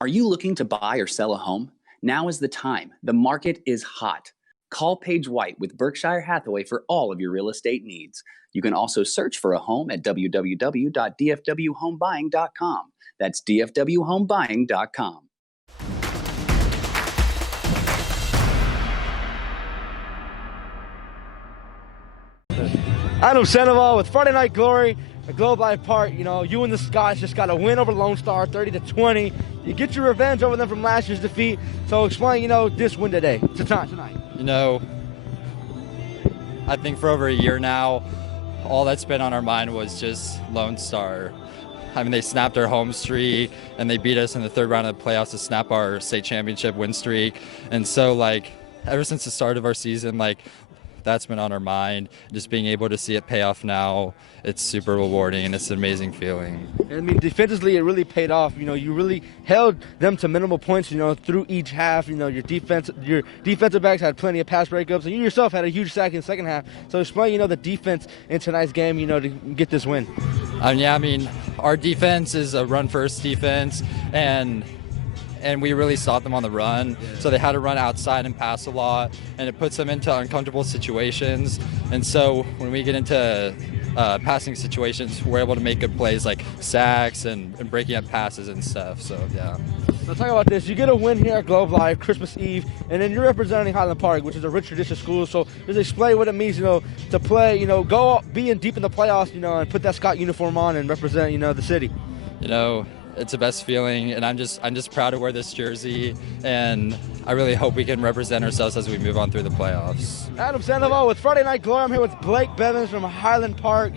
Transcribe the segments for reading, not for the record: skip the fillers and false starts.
Are you looking to buy or sell a home? Now is the time. The market is hot. Call Paige White with Berkshire Hathaway for all of your real estate needs. You can also search for a home at www.dfwhomebuying.com. That's dfwhomebuying.com. Adam Sandoval with Friday Night Glory at Globe Life Park. You know, you and the Scots just got a win over Lone Star, 30-20. You get your revenge over them from last year's defeat. So explain, this win today, tonight. I think for over a year now, all that's been on our mind was just Lone Star. I mean, they snapped our home streak, and they beat us in the third round of the playoffs to snap our state championship win streak. And so, ever since the start of our season, that's been on our mind. Just being able to see it pay off now, it's super rewarding, and it's an amazing feeling. I mean, defensively, it really paid off. You really held them to minimal points, through each half. Your defensive backs had plenty of pass breakups, and you yourself had a huge sack in the second half. So explain, the defense in tonight's game, to get this win. Our defense is a run-first defense, and we really stopped them on the run. So they had to run outside and pass a lot, and it puts them into uncomfortable situations. And so when we get into passing situations, we're able to make good plays like sacks and breaking up passes and stuff. So, yeah. Let's talk about this. You get a win here at Globe Life, Christmas Eve, and then you're representing Highland Park, which is a rich tradition school. So just explain what it means, to play, go being deep in the playoffs, and put that Scott uniform on and represent, the city. It's the best feeling, and I'm just proud to wear this jersey, and I really hope we can represent ourselves as we move on through the playoffs. Adam Sandoval with Friday Night Glory. I'm here with Blake Bevins from Highland Park.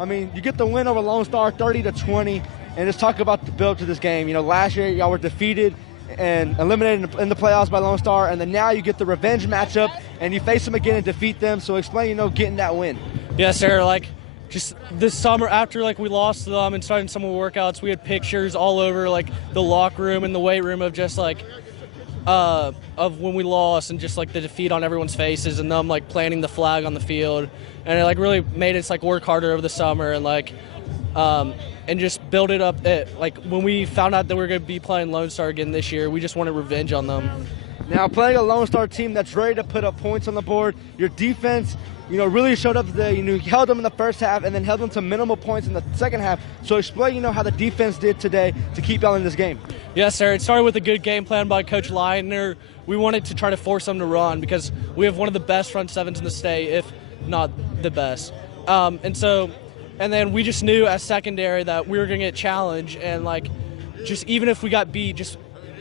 You get the win over Lone Star, 30-20, and just talk about the build to this game. Last year y'all were defeated and eliminated in the playoffs by Lone Star, and then now you get the revenge matchup, and you face them again and defeat them. So explain, getting that win. Yes, sir. Just this summer, after we lost to them and starting some workouts, we had pictures all over the locker room and the weight room of just of when we lost, and just the defeat on everyone's faces, and them planting the flag on the field, and it really made us work harder over the summer, and just build it up. When we found out that we were going to be playing Lone Star again this year, we just wanted revenge on them. Now, playing a Lone Star team that's ready to put up points on the board, your defense, really showed up today. You held them in the first half and then held them to minimal points in the second half. So explain, how the defense did today to keep y'all in this game. Yes, sir. It started with a good game plan by Coach Lyon. We wanted to try to force them to run because we have one of the best front sevens in the state, if not the best. And then we just knew as secondary that we were going to get challenged, and just even if we got beat, just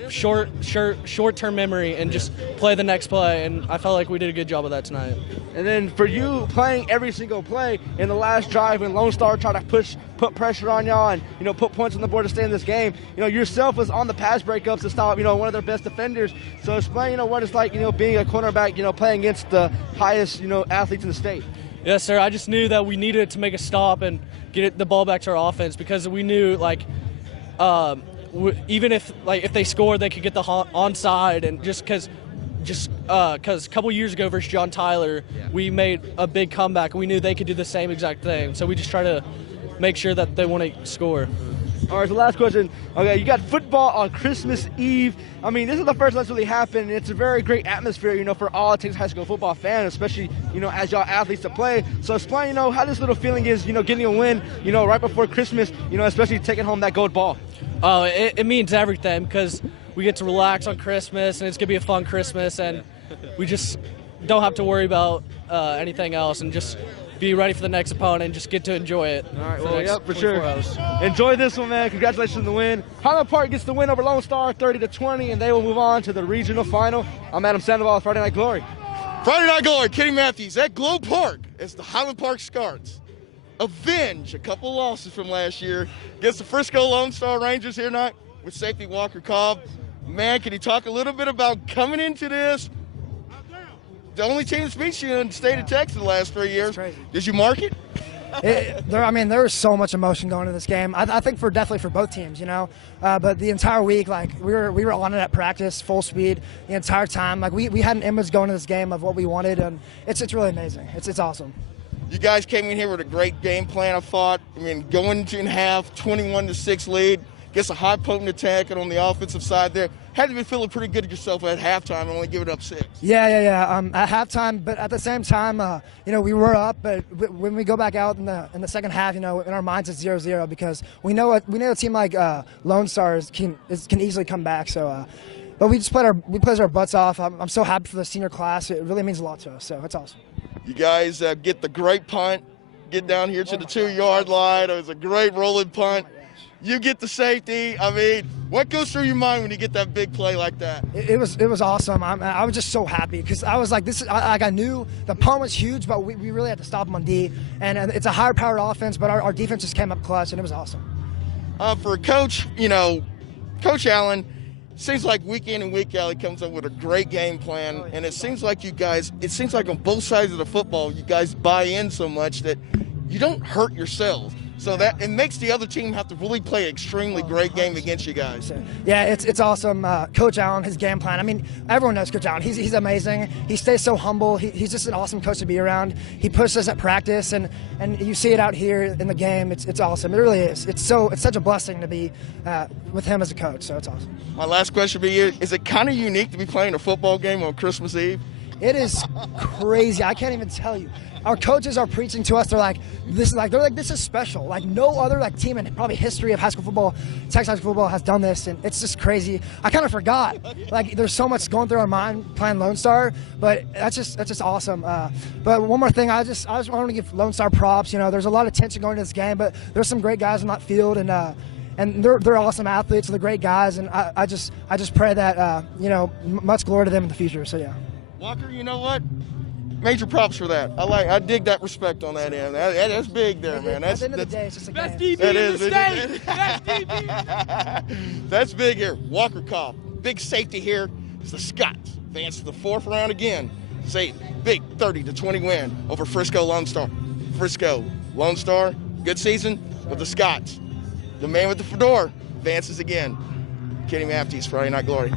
short-term memory and just play the next play, and I felt like we did a good job of that tonight. And then for you, playing every single play in the last drive when Lone Star tried to put pressure on y'all and put points on the board to stay in this game, yourself was on the pass breakups to stop one of their best defenders. So explain what it's like being a cornerback, playing against the highest athletes in the state. Yes, sir. I just knew that we needed to make a stop and get the ball back to our offense, because we knew even if they scored, they could get the onside, and because a couple years ago versus John Tyler, we made a big comeback. We knew they could do the same exact thing, so we just try to make sure that they want to score. All right, so last question. Okay, you got football on Christmas Eve. This is the first that's really happened, and it's a very great atmosphere, for all Texas high school football fans, especially, as y'all athletes to play. So explain, how this little feeling is, getting a win, right before Christmas, especially taking home that gold ball. Oh, it means everything, because we get to relax on Christmas, and it's going to be a fun Christmas, and we just don't have to worry about anything else, and just be ready for the next opponent and just get to enjoy it. All right, well, yep, for sure. Enjoy this one, man. Congratulations on the win. Highland Park gets the win over Lone Star, 30-20, and they will move on to the regional final. I'm Adam Sandoval with Friday Night Glory. Friday Night Glory, Kenny Matthews at Globe Park as the Highland Park Scots avenge a couple losses from last year against the Frisco Lone Star Rangers here tonight with safety Walker Cobb. Man, can you talk a little bit about coming into this? The only team that's beat you in the state of Texas the last 3 years. Did you mark it? There was so much emotion going into this game. I think definitely for both teams, But the entire week, we were on it at practice, full speed the entire time. We had an image going into this game of what we wanted, and it's really amazing. It's awesome. You guys came in here with a great game plan, I thought. Going into half, 21-6 lead. gets a high potent attack, and on the offensive side there, had to be feeling pretty good at yourself at halftime and only giving up 6. Yeah. At halftime, but at the same time, we were up. But when we go back out in the second half, in our minds it's 0-0 because we know a team like Lone Stars can easily come back. So, but we just played our butts off. I'm so happy for the senior class. It really means a lot to us. So it's awesome. You guys get the great punt, get down here to the 2-yard line. It was a great rolling punt. You get the safety. I mean, what goes through your mind when you get that big play like that? It was awesome. I was just so happy because I was like, I knew the punt was huge, but we really had to stop them on D. And it's a higher powered offense, but our defense just came up clutch, and it was awesome. For a coach, Coach Allen, seems like week in and week out he comes up with a great game plan, and it seems like on both sides of the football, you guys buy in so much that you don't hurt yourselves. So that it makes the other team have to really play an extremely great game against you guys. Yeah, it's awesome. Coach Allen, his game plan. I mean, everyone knows Coach Allen. He's amazing. He stays so humble. He's just an awesome coach to be around. He pushes us at practice, and you see it out here in the game. It's awesome. It really is. It's such a blessing to be with him as a coach. So it's awesome. My last question for you: is it kind of unique to be playing a football game on Christmas Eve? It is crazy. I can't even tell you. Our coaches are preaching to us. They're like, this is special. Like no other team in probably history of high school football, Texas high school football has done this, and it's just crazy. I kind of forgot. Like there's so much going through our mind playing Lone Star, but that's just awesome. But one more thing, I just want to give Lone Star props. There's a lot of tension going into this game, but there's some great guys on that field, and they're awesome athletes. They're great guys, and I just pray that much glory to them in the future. So yeah. Walker, you know what? Major props for that. I dig that respect on that end. That's big there, man. At the end of the day, it's just a Best game. DB in the state. Best DB. That's big here. Walker Cobb, big safety here. Is the Scots advance to the 4th round again. Say big 30-20 win over Frisco Lone Star. Frisco Lone Star, good season with the Scots. The man with the fedora advances again. Kenny Matthews, Friday Night Glory.